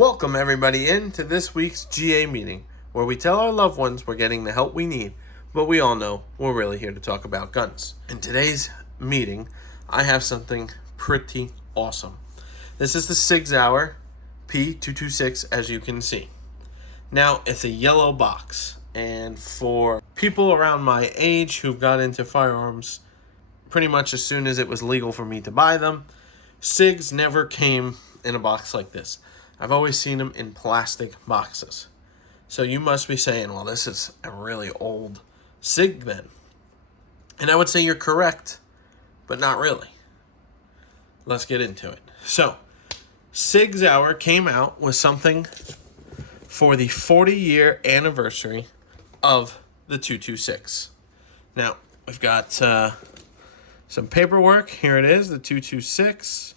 Welcome everybody into this week's GA meeting, where we tell our loved ones we're getting the help we need, but we all know we're really here to talk about guns. In today's meeting, I have something pretty awesome. This is the SIG Sauer P226, as you can see. Now, it's a yellow box, and for people around my age who've got into firearms pretty much as soon as it was legal for me to buy them, SIGs never came in a box like this. I've always seen them in plastic boxes. So you must be saying, well, this is a really old SIG then. And I would say you're correct, but not really. Let's get into it. So, SIG Sauer came out with something for the 40-year anniversary of the 226. Now, we've got some paperwork. Here it is, the 226.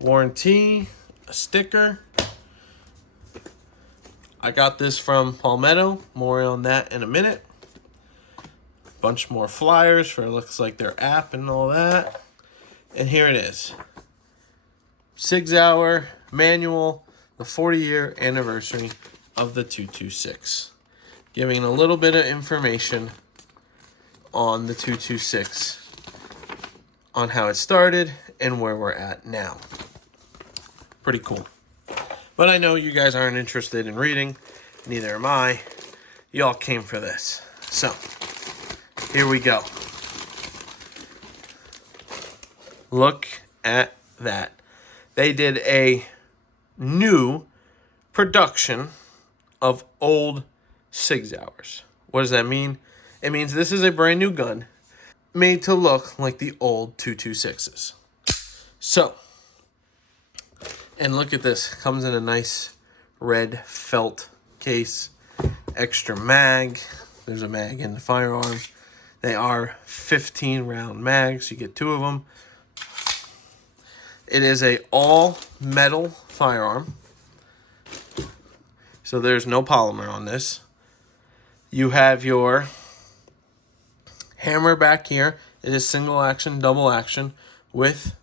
Warranty. A sticker. I got this from Palmetto. More on that in a minute. A bunch more flyers for it looks like their app and all that. And here it is. SIG Sauer manual, the 40-year anniversary of the 226. Giving a little bit of information on the 226, on how it started and where we're at now. Pretty cool. But I know you guys aren't interested in reading. Neither am I. Y'all came for this. So, here we go. Look at that. They did a new production of old SIG Sauers. What does that mean? It means this is a brand new gun made to look like the old 226s. So, and look at this. Comes in a nice red felt case. Extra mag. There's a mag in the firearm. They are 15 round mags. You get 2 of them. It is a all metal firearm. So there's no polymer on this. You have your hammer back here. It is single action, double action with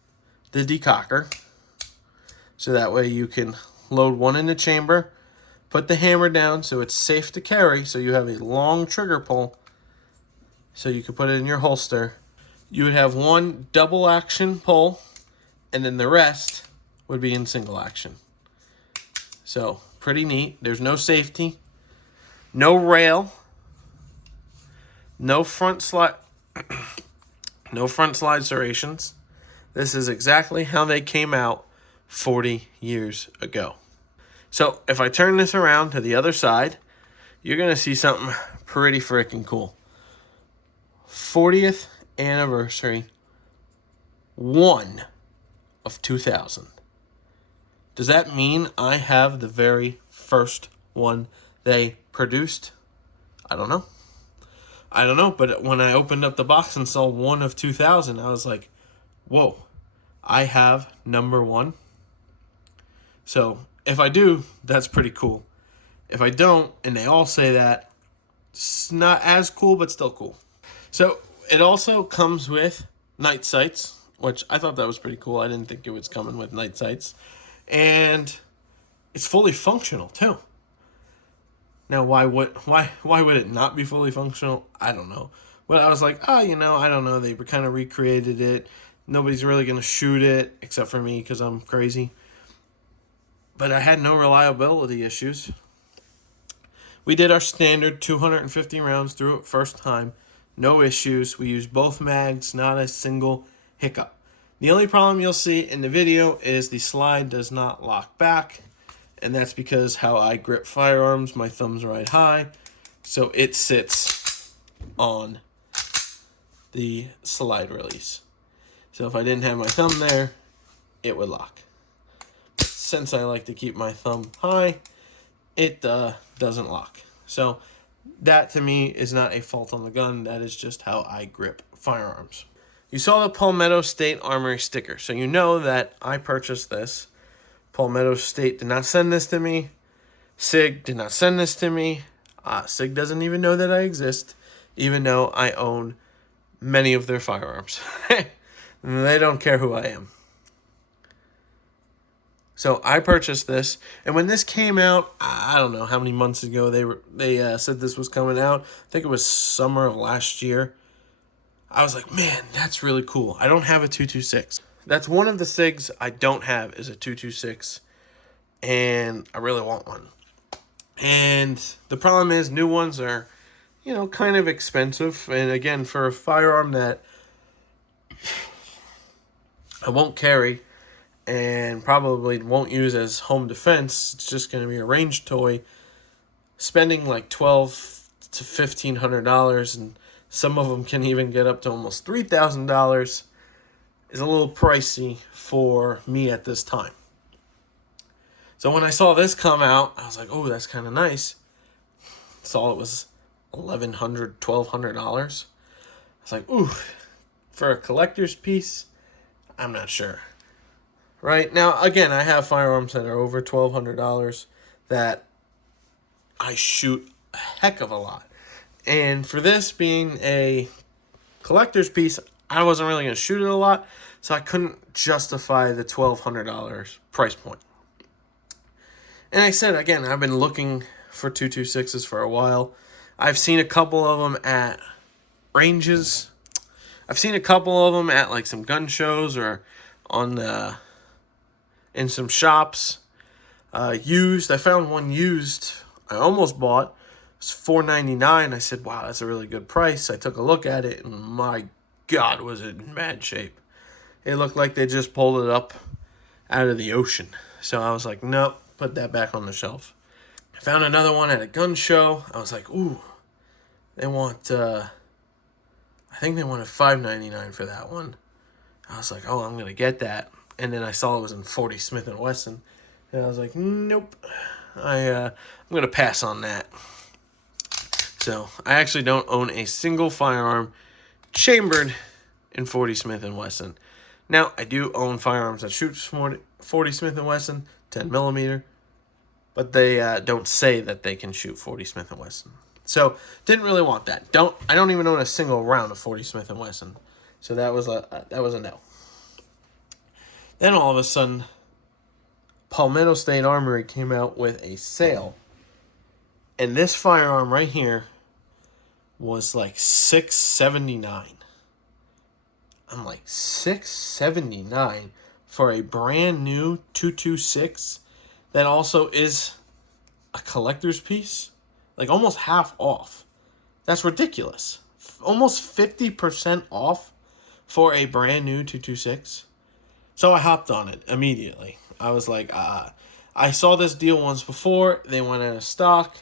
the decocker. So that way you can load one in the chamber, put the hammer down so it's safe to carry, so you have a long trigger pull, so you can put it in your holster. You would have one double action pull, and then the rest would be in single action. So, pretty neat. There's no safety, no rail, no front slide, no front slide serrations. This is exactly how they came out 40 years ago. So if I turn this around to the other side, you're going to see something pretty freaking cool. 40th anniversary, 1 of 2000. Does that mean I have the very first one they produced? I don't know. But when I opened up the box and saw 1 of 2000, I was like, whoa, I have number 1. So, if I do, that's pretty cool. If I don't, and they all say that, it's not as cool, but still cool. So, it also comes with night sights, which I thought that was pretty cool. I didn't think it was coming with night sights. And it's fully functional, too. Now, why would it not be fully functional? I don't know. But I was like, I don't know. They kind of recreated it. Nobody's really going to shoot it, except for me, because I'm crazy. But I had no reliability issues. We did our standard 250 rounds through it first time. No issues. We used both mags, not a single hiccup. The only problem you'll see in the video is the slide does not lock back. And that's because how I grip firearms, my thumb's right high. So it sits on the slide release. So if I didn't have my thumb there, it would lock. Since I like to keep my thumb high, it doesn't lock. So that to me is not a fault on the gun. That is just how I grip firearms. You saw the Palmetto State Armory sticker, so you know that I purchased this. Palmetto State did not send this to me. SIG did not send this to me. SIG doesn't even know that I exist, even though I own many of their firearms. They don't care who I am. So I purchased this, and when this came out, I don't know how many months ago they said this was coming out. I think it was summer of last year. I was like, man, that's really cool. I don't have a 226. That's one of the SIGs I don't have is a 226, and I really want one. And the problem is new ones are, kind of expensive. And again, for a firearm that I won't carry and probably won't use as home defense, it's just going to be a range toy. Spending like $1,200 to $1,500, and some of them can even get up to almost $3,000, is a little pricey for me at this time. So when I saw this come out, I was like, oh, that's kind of nice. Saw it was $1,100, $1,200. I was like, ooh, for a collector's piece, I'm not sure. Right now, again, I have firearms that are over $1,200 that I shoot a heck of a lot. And for this being a collector's piece, I wasn't really going to shoot it a lot, so I couldn't justify the $1,200 price point. And I said, again, I've been looking for 226s for a while. I've seen a couple of them at ranges. I've seen a couple of them at like some gun shows or in some shops. Used. I found one used. I almost bought. It's $4.99. I said, wow, that's a really good price. I took a look at it, and my God, was it in bad shape. It looked like they just pulled it up out of the ocean. So I was like, nope. Put that back on the shelf. I found another one at a gun show. I was like, ooh, they want, I think they wanted $5.99 for that one. I was like, oh, I'm going to get that. And then I saw it was in 40 Smith & Wesson. And I was like, nope, I'm going to pass on that. So I actually don't own a single firearm chambered in 40 Smith & Wesson. Now, I do own firearms that shoot 40 Smith & Wesson, 10 millimeter, but they don't say that they can shoot 40 Smith & Wesson. So didn't really want that. I don't even own a single round of 40 Smith & Wesson. So that was a no. Then all of a sudden, Palmetto State Armory came out with a sale, and this firearm right here was like $679. I'm like, $679 for a brand new 226 that also is a collector's piece? Like almost half off. That's ridiculous. Almost 50% off for a brand new 226. So I hopped on it immediately. I was like, I saw this deal once before. They went out of stock.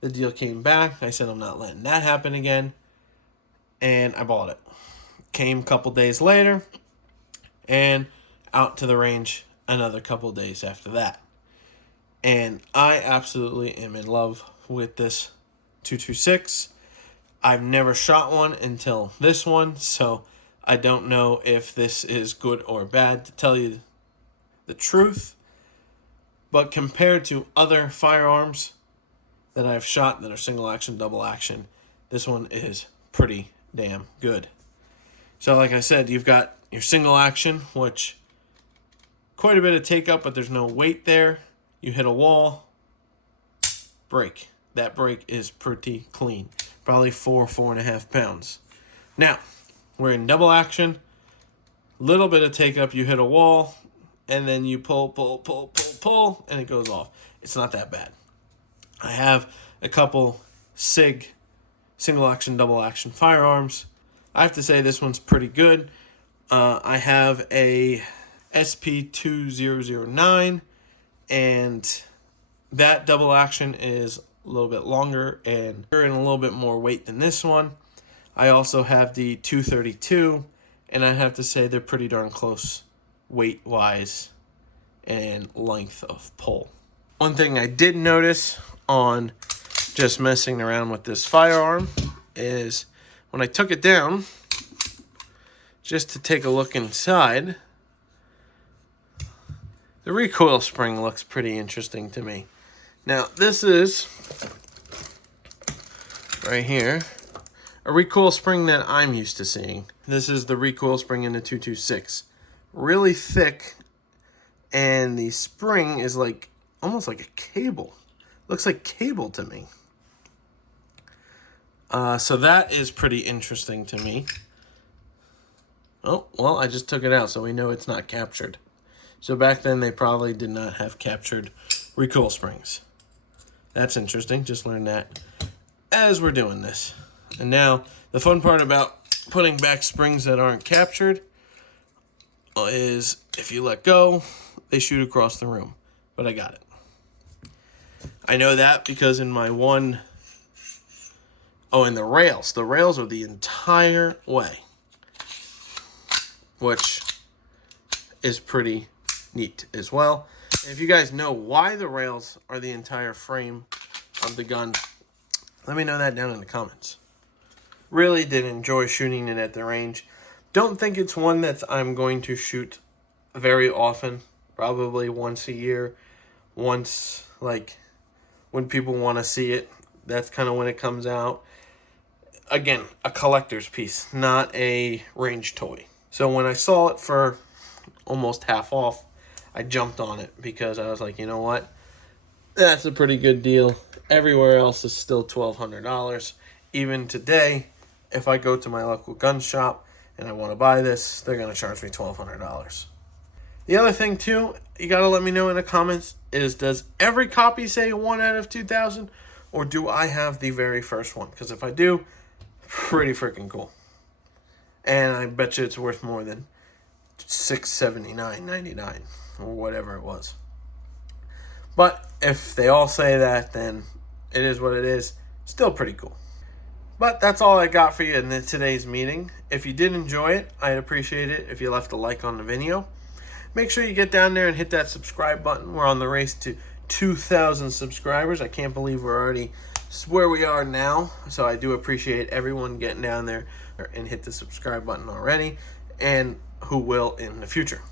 The deal came back. I said, I'm not letting that happen again. And I bought it. Came a couple days later. And out to the range another couple days after that. And I absolutely am in love with this 226. I've never shot one until this one, so I don't know if this is good or bad, to tell you the truth. But compared to other firearms that I've shot that are single action, double action, this one is pretty damn good. So like I said, you've got your single action, which quite a bit of take up, but there's no weight there. You hit a wall, break. That break is pretty clean. Probably 4.5 pounds. Now, we're in double action. Little bit of take up, you hit a wall, and then you pull, and it goes off. It's not that bad. I have a couple SIG, single action, double action firearms. I have to say this one's pretty good. I have a SP2009, and that double action is a little bit longer and a little bit more weight than this one. I also have the 232, and I have to say they're pretty darn close weight-wise and length of pull. One thing I did notice on just messing around with this firearm is when I took it down, just to take a look inside, the recoil spring looks pretty interesting to me. Now, this is, right here, a recoil spring that I'm used to seeing. This is the recoil spring in the 226. Really thick And the spring is like almost like a cable. Looks like cable to me. So that is pretty interesting to me. Oh, well, I just took it out, so we know it's not captured. So back then, they probably did not have captured recoil springs. That's interesting. Just learned that as we're doing this. And now, the fun part about putting back springs that aren't captured is if you let go, they shoot across the room. But I got it. I know that because in my one... Oh, and the rails. The rails are the entire way, which is pretty neat as well. And if you guys know why the rails are the entire frame of the gun, let me know that down in the comments. Really did enjoy shooting it at the range. Don't think it's one that I'm going to shoot very often. Probably once a year. Once, like, when people want to see it. That's kind of when it comes out. Again, a collector's piece, not a range toy. So when I saw it for almost half off, I jumped on it because I was like, you know what? That's a pretty good deal. Everywhere else is still $1,200. Even today, if I go to my local gun shop and I want to buy this, they're going to charge me $1,200. The other thing, too, you got to let me know in the comments is, does every copy say 1 out of 2,000? Or do I have the very first one? Because if I do, pretty freaking cool. And I bet you it's worth more than $679.99 or whatever it was. But if they all say that, then it is what it is. Still pretty cool. But that's all I got for you in today's meeting. If you did enjoy it, I'd appreciate it if you left a like on the video. Make sure you get down there and hit that subscribe button. We're on the race to 2,000 subscribers. I can't believe we're already where we are now. So I do appreciate everyone getting down there and hit the subscribe button already, and who will in the future.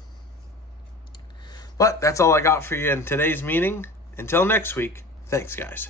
But that's all I got for you in today's meeting. Until next week, thanks guys.